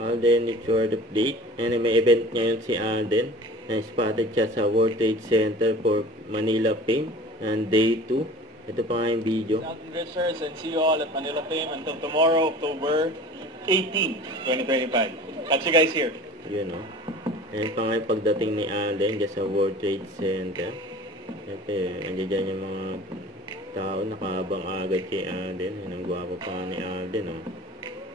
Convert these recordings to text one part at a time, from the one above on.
Alden Richard update. And may event ngayon si Alden. Na-spotted siya sa World Trade Center for Manila Fame. And day 2. Ito pa nga yung video. Alden Richards, and see you all at Manila Fame until tomorrow, October 18, 2025. Catch you guys here. Yun o. Ayan pa nga yung pagdating ni Alden dyan sa World Trade Center. Siyempre, andyan dyan yung mga tao nakaabang agad kay Alden. Yan ang gwapo pa nga ni Alden o.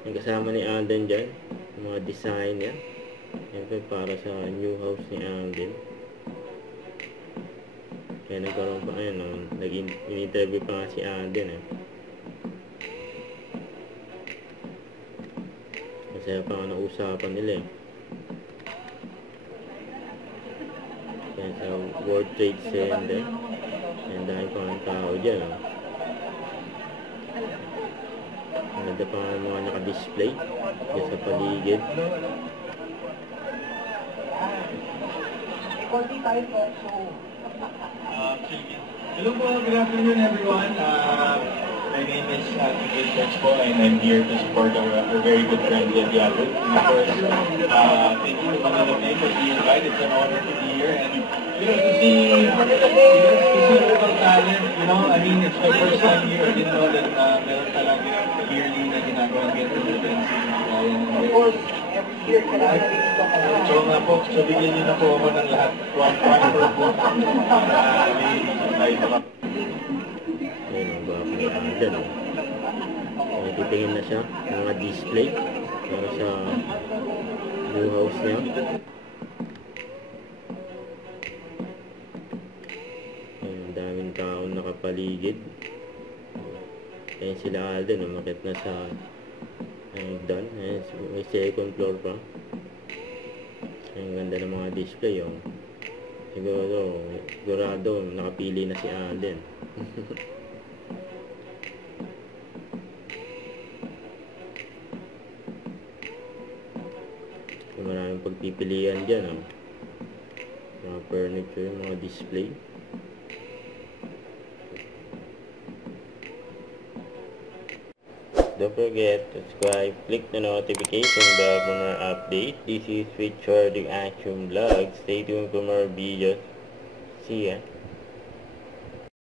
Yung kasama ni Alden dyan, yung mga designer. Siyempre para sa new house ni Alden. Kaya nagkaroon pa ngayon, no? Nag-interview pa nga si Alden eh. Masaya pa nga nausapan nila eh. Kaya sa World Trade Center, and dahil pa ng tao dyan oh. Ang ganda pa nga mga naka-display dyan sa paligid. Hello po, good afternoon everyone. My name is Tigil Texpo and I'm here to support our very good friend Eddie Albert. And of course, thank you to Manila Fame for being invited. It's an honor to be here and to see local talent. I mean, it's my first time here. I didn't know that meron talaga yearly na ginagawa ng events. Of course, every year kailangan dito ka. So nga po, so bigyan niyo na po ako ng lahat. One point per book. Ayun ang gwapo ni Alden oh. Titingin na siya ng mga display para sa new house niya. Ang daming taon nakapaligid. Ayan sila Alden, umakit na sa hagdan. Ayan, may second floor pa. Ang ganda ng mga display oh. Sigurado nakapili na si Alden. Maraming pagpipilian dyan oh. Mga furniture, mga display. Don't forget to subscribe, click the notification bell for more updates. This is Richard Action Vlog. Stay tuned for more videos. See ya.